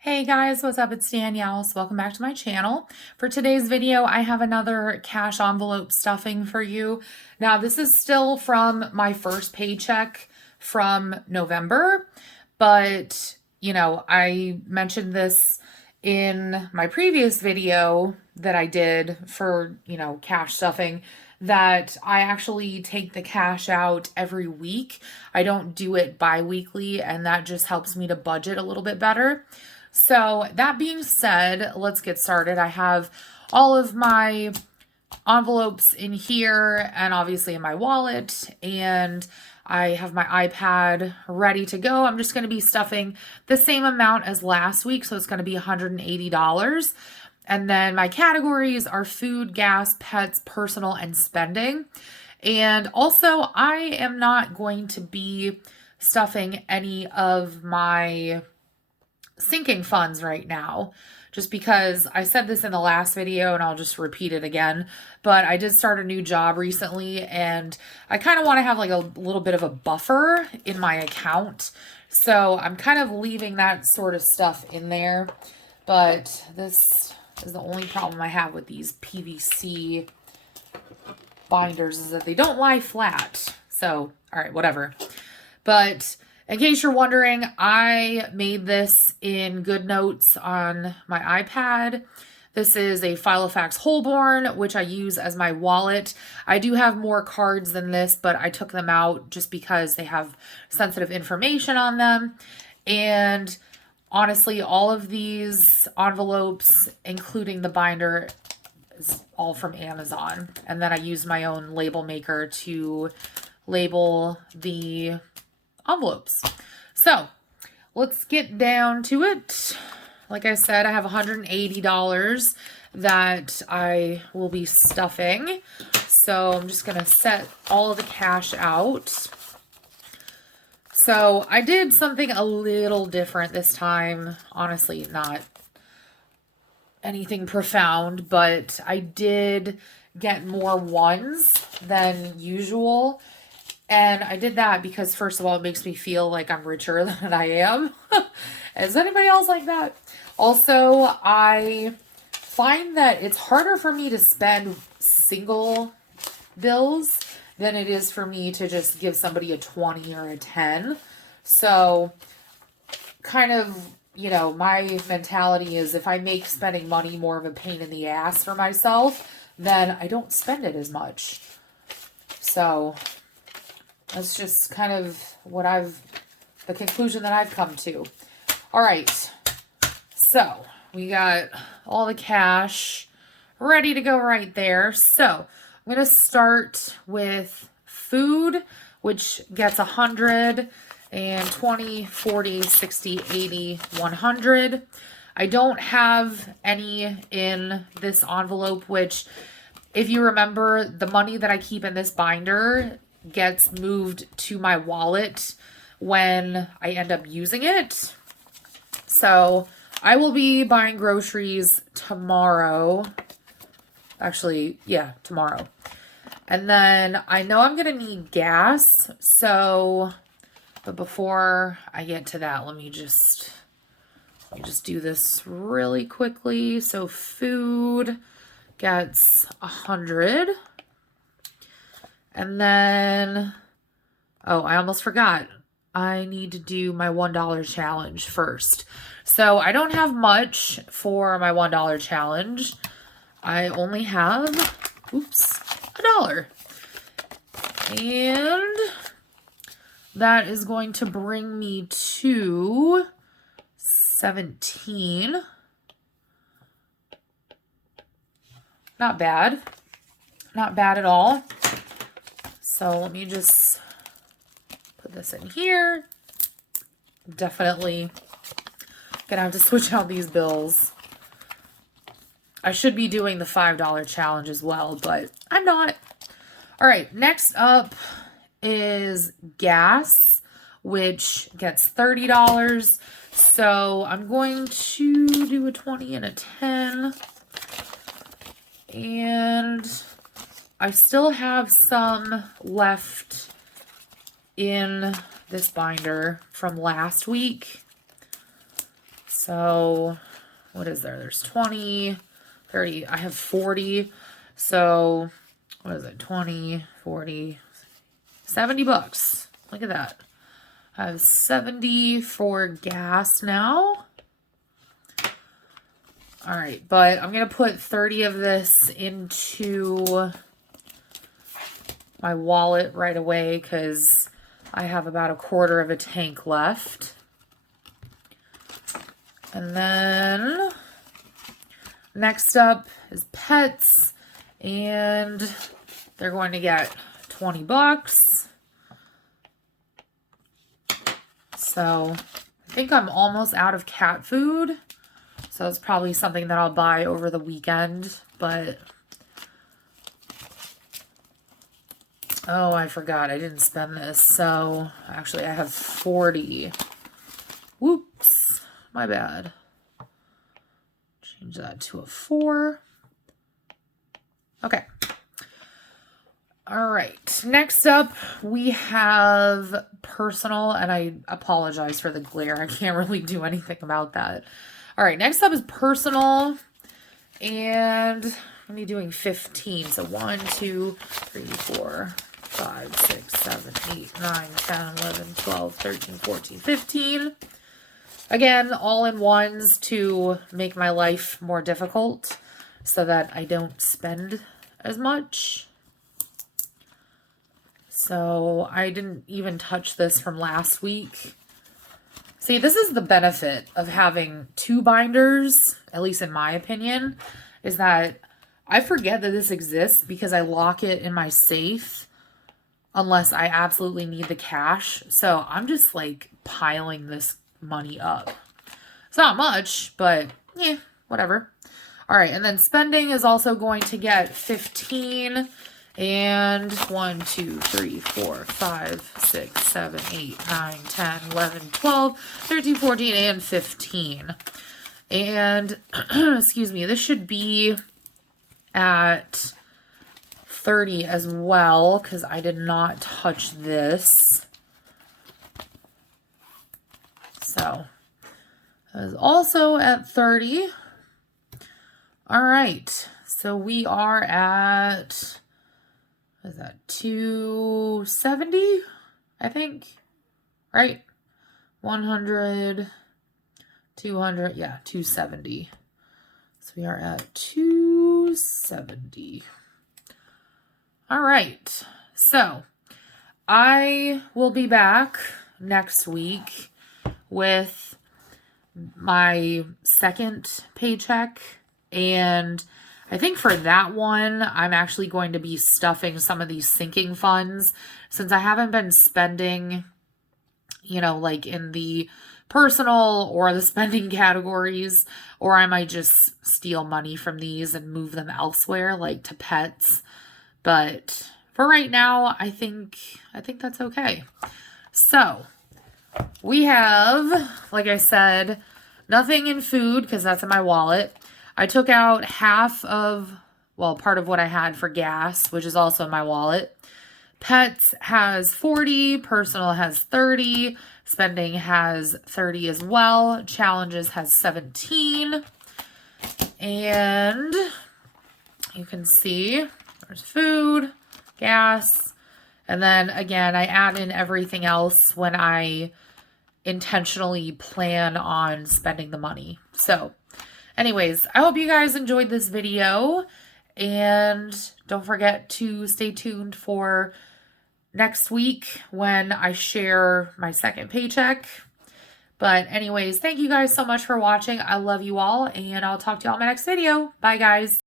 Hey guys, what's up? It's Danielle. So welcome back to my channel. For today's video, I have another cash envelope stuffing for you. Now, this is still from my first paycheck from November, but I mentioned this in my previous video that I did for, cash stuffing, that I actually take the cash out every week. I don't do it bi-weekly, and that just helps me to budget a little bit better. So that being said, let's get started. I have all of my envelopes in here and obviously in my wallet, and I have my iPad ready to go. I'm just going to be stuffing the same amount as last week, so it's going to be $180. And then my categories are food, gas, pets, personal, and spending. And also, I am not going to be stuffing any of my sinking funds right now, just because I said this in the last video and I'll just repeat it again, but I did start a new job recently and I kind of want to have like a little bit of a buffer in my account. So I'm kind of leaving that sort of stuff in there, but this is the only problem I have with these PVC binders, is that they don't lie flat. So, all right, whatever. But in case you're wondering, I made this in GoodNotes on my iPad. This is a Filofax Holborn, which I use as my wallet. I do have more cards than this, but I took them out just because they have sensitive information on them. And honestly, all of these envelopes, including the binder, is all from Amazon. And then I use my own label maker to label the envelopes. So let's get down to it. Like I said, I have $180 that I will be stuffing. So I'm just going to set all of the cash out. So I did something a little different this time. Honestly, not anything profound, but I did get more ones than usual. And I did that because, first of all, it makes me feel like I'm richer than I am. Is anybody else like that? Also, I find that it's harder for me to spend single bills than it is for me to just give somebody a 20 or a 10. So, kind of, my mentality is if I make spending money more of a pain in the ass for myself, then I don't spend it as much. So that's just kind of the conclusion that I've come to. All right. So we got all the cash ready to go right there. So I'm going to start with food, which gets 100 and 20, 40, 60, 80, 100. I don't have any in this envelope, which, if you remember, the money that I keep in this binder gets moved to my wallet when I end up using it. So I will be buying groceries tomorrow. Actually, yeah, tomorrow. And then I know I'm going to need gas. So, but before I get to that, let me just do this really quickly. So food gets 100. And then, oh, I almost forgot. I need to do my $1 challenge first. So I don't have much for my $1 challenge. I only have, $1. And that is going to bring me to 17. Not bad. Not bad at all. So let me just put this in here. Definitely gonna have to switch out these bills. I should be doing the $5 challenge as well, but I'm not. All right, next up is gas, which gets $30. So I'm going to do a 20 and a 10. And I still have some left in this binder from last week. So what is there? There's 20, 30. I have 40. So what is it? 20, 40, 70 bucks. Look at that. I have 70 for gas now. All right, but I'm going to put 30 of this into my wallet right away because I have about a quarter of a tank left. And then next up is pets, and they're going to get 20 bucks. So I think I'm almost out of cat food. So it's probably something that I'll buy over the weekend, but oh, I forgot. I didn't spend this. So actually I have 40. Whoops. My bad. Change that to a 4. Okay. All right. Next up, we have personal, and I apologize for the glare. I can't really do anything about that. All right. Next up is personal, and I'm going to be doing 15. So 1, 2, 3, 4, 5, 6, 7, 8, 9, 10, 11, 12, 13, 14, 15. Again, all in ones to make my life more difficult so that I don't spend as much. So I didn't even touch this from last week. See, this is the benefit of having 2 binders, at least in my opinion, is that I forget that this exists because I lock it in my safe unless I absolutely need the cash. So I'm just like piling this money up. It's not much, but yeah, whatever. All right, and then spending is also going to get 15 and 1, 2, 3, 4, 5, 6, 7, 8, 9, 10, 11, 12, 13, 14, and 15. And excuse me, this should be at 30 as well because I did not touch this. So that is also at 30. All right. So we are at, what is that, 270, I think, right? 100, 200, yeah, 270. So we are at 270. All right. So I will be back next week with my second paycheck, and I think for that one I'm actually going to be stuffing some of these sinking funds since I haven't been spending, you know, like in the personal or the spending categories, or I might just steal money from these and move them elsewhere, like to pets. But for right now, I think that's okay. So we have, like I said, nothing in food because that's in my wallet. I took out half of, well, part of what I had for gas, which is also in my wallet. Pets has 40, personal has 30, spending has 30 as well. Challenges has 17. And you can see there's food, gas, and then again, I add in everything else when I intentionally plan on spending the money. So anyways, I hope you guys enjoyed this video, and don't forget to stay tuned for next week when I share my second paycheck. But anyways, thank you guys so much for watching. I love you all, and I'll talk to you all in my next video. Bye, guys.